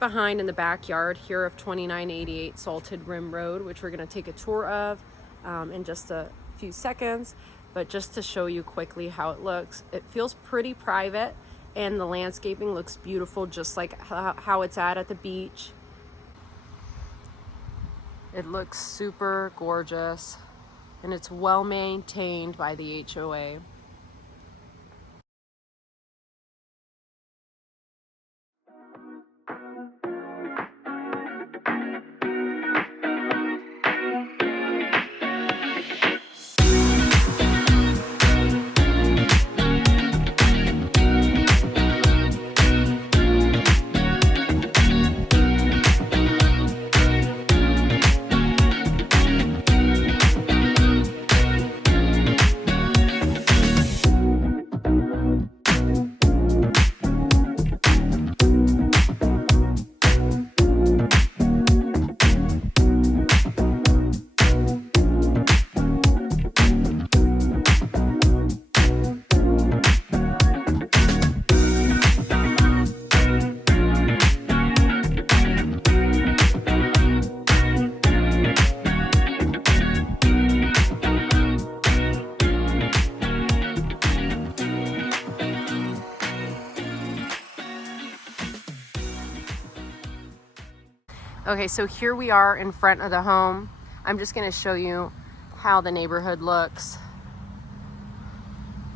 Behind in the backyard here of 2988 Salted Rim Road, which we're going to take a tour of in just a few seconds. But just to show you quickly how it looks, it feels pretty private and the landscaping looks beautiful, just like how it's at the beach. It looks super gorgeous and it's well maintained by the HOA. Okay, so here we are in front of the home. I'm just gonna show you how the neighborhood looks.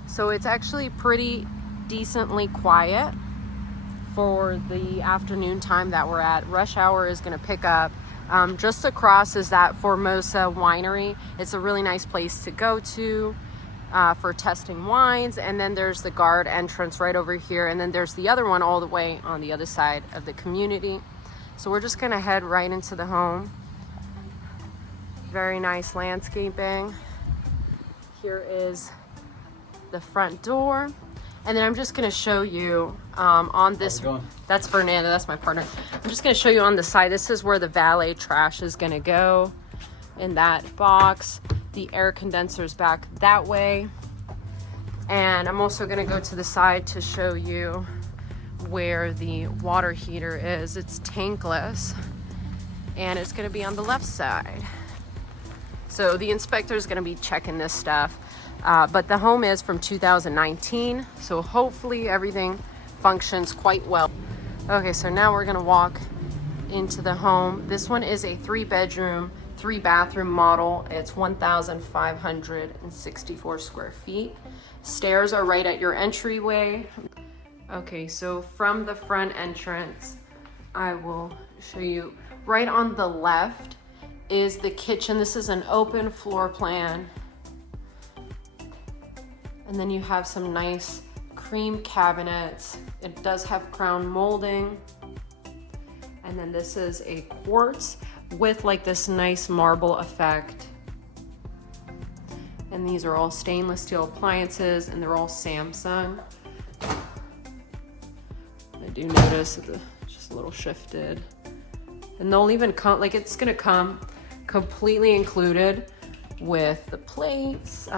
So it's actually pretty decently quiet for the afternoon time that we're at. Rush hour is gonna pick up. Just across is that Formosa Winery. It's a really nice place to go to for testing wines. And then there's the guard entrance right over here. And then there's the other one all the way on the other side of the community. So we're just gonna head right into the home. Very nice landscaping. Here is the front door. And then I'm just gonna show you on this, that's Fernanda, that's my partner. I'm just gonna show you on the side, this is where the valet trash is gonna go in that box. The air condenser's back that way. And I'm also gonna go to the side to show you where the water heater is. It's tankless and it's going to be on the left side. So the inspector is going to be checking this stuff, but the home is from 2019, so hopefully everything functions quite well. Okay, so now we're going to walk into the home. This one is a 3-bedroom 3-bathroom model. It's 1,564 square feet. Stairs are right at your entryway. Okay, so from the front entrance, I will show you right on the left is the kitchen. This is an open floor plan. And then you have some nice cream cabinets. It does have crown molding. And then this is a quartz with like this nice marble effect. And these are all stainless steel appliances and they're all Samsung. I do notice it's just a little shifted. And they'll even come, like it's gonna come completely included with the plates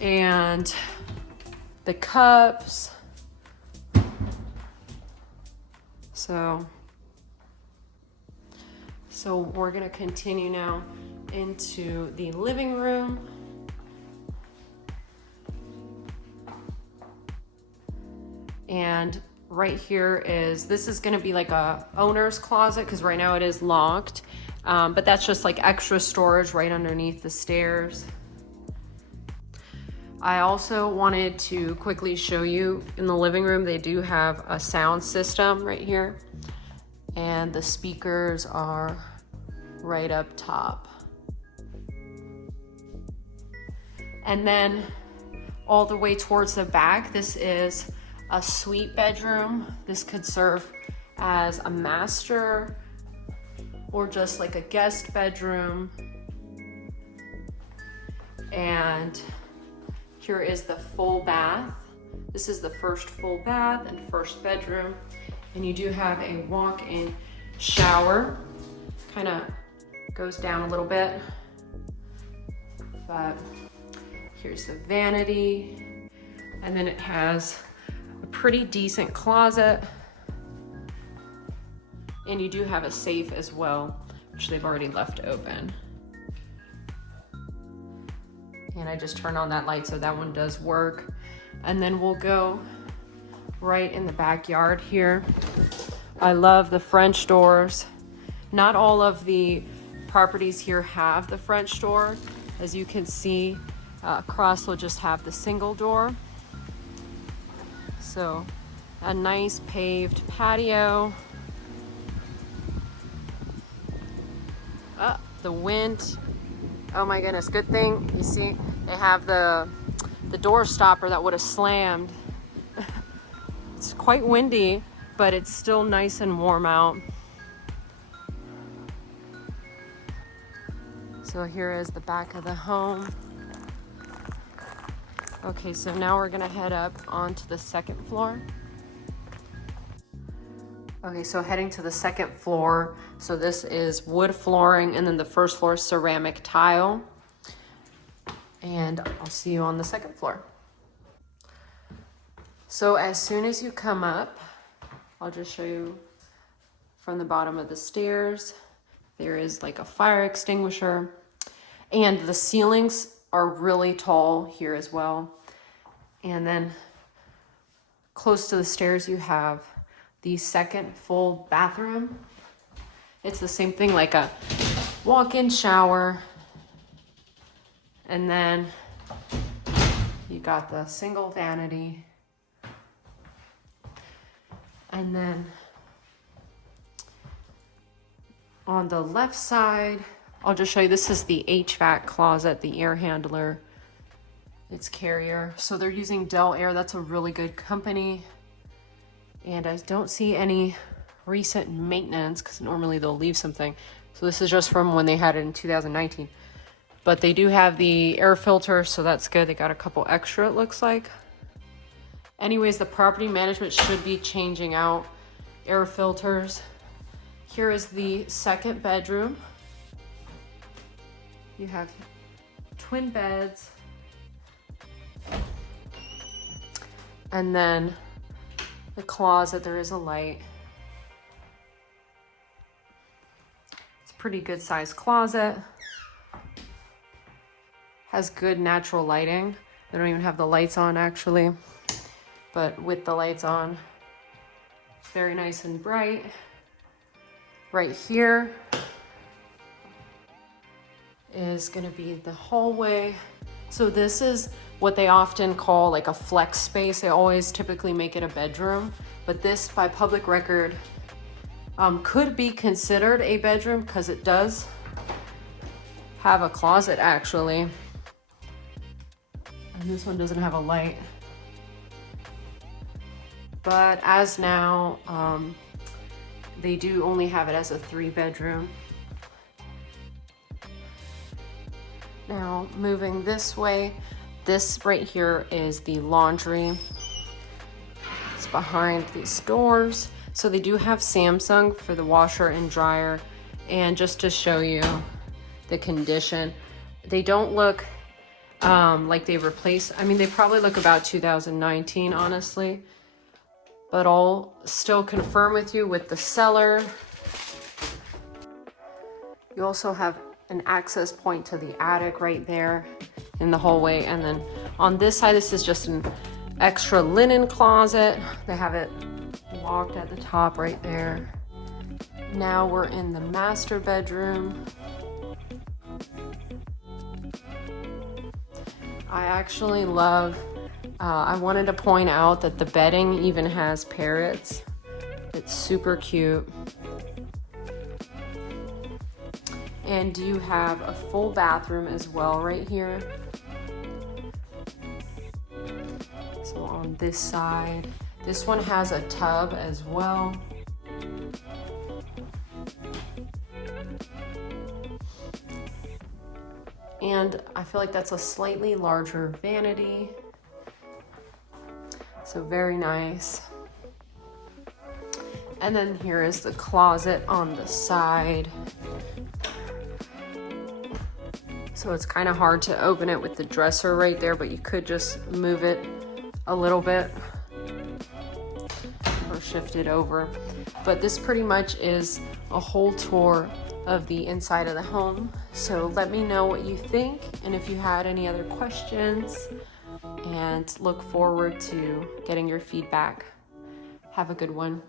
and the cups. So we're gonna continue now into the living room. And right here this is gonna be like a owner's closet because right now it is locked. But that's just like extra storage right underneath the stairs. I also wanted to quickly show you in the living room, they do have a sound system right here. And the speakers are right up top. And then all the way towards the back, this is a suite bedroom. This could serve as a master or just like a guest bedroom. And here is the full bath. This is the first full bath and first bedroom. And you do have a walk-in shower. Kind of goes down a little bit, but here's the vanity. And then it has a pretty decent closet. And you do have a safe as well, which they've already left open. And I just turned on that light, so that one does work. And then we'll go right in the backyard here. I love the French doors. Not all of the properties here have the French door. As you can see, across will just have the single door. So a nice paved patio. The wind. Oh my goodness, good thing you see they have the door stopper that would have slammed. It's quite windy, but it's still nice and warm out. So here is the back of the home. Okay, so now we're gonna head up onto the second floor. Okay, so heading to the second floor. So this is wood flooring, and then the first floor is ceramic tile. And I'll see you on the second floor. So as soon as you come up, I'll just show you from the bottom of the stairs. There is like a fire extinguisher, and the ceilings are really tall here as well. And then close to the stairs, you have the second full bathroom. It's the same thing, like a walk-in shower. And then you got the single vanity. And then on the left side, I'll just show you, this is the HVAC closet, the air handler. It's Carrier. So they're using Del Air. That's a really good company. And I don't see any recent maintenance because normally they'll leave something. So this is just from when they had it in 2019. But they do have the air filter, so that's good. They got a couple extra, it looks like. Anyways, the property management should be changing out air filters. Here is the second bedroom. You have twin beds. And then the closet, there is a light. It's a pretty good sized closet. Has good natural lighting. They don't even have the lights on actually, but with the lights on, very nice and bright. Right here is gonna be the hallway. So this is what they often call like a flex space. They always typically make it a bedroom, but this by public record could be considered a bedroom because it does have a closet actually. And this one doesn't have a light. But as now, they do only have it as a 3-bedroom. Now moving this way, this right here is the laundry. It's behind these doors. So they do have Samsung for the washer and dryer. And just to show you the condition, they don't look like they replaced. I mean, they probably look about 2019, honestly. But I'll still confirm with you with the cellar. You also have an access point to the attic right there in the hallway. And then on this side, this is just an extra linen closet. They have it locked at the top right there. Now we're in the master bedroom. I actually love, I wanted to point out that the bedding even has parrots. It's super cute. And you have a full bathroom as well right here. So on this side, this one has a tub as well. And I feel like that's a slightly larger vanity. So very nice. And then here is the closet on the side. So it's kind of hard to open it with the dresser right there, but you could just move it a little bit. Or shifted over. But this pretty much is a whole tour of the inside of the home. So let me know what you think and if you had any other questions, and look forward to getting your feedback. Have a good one.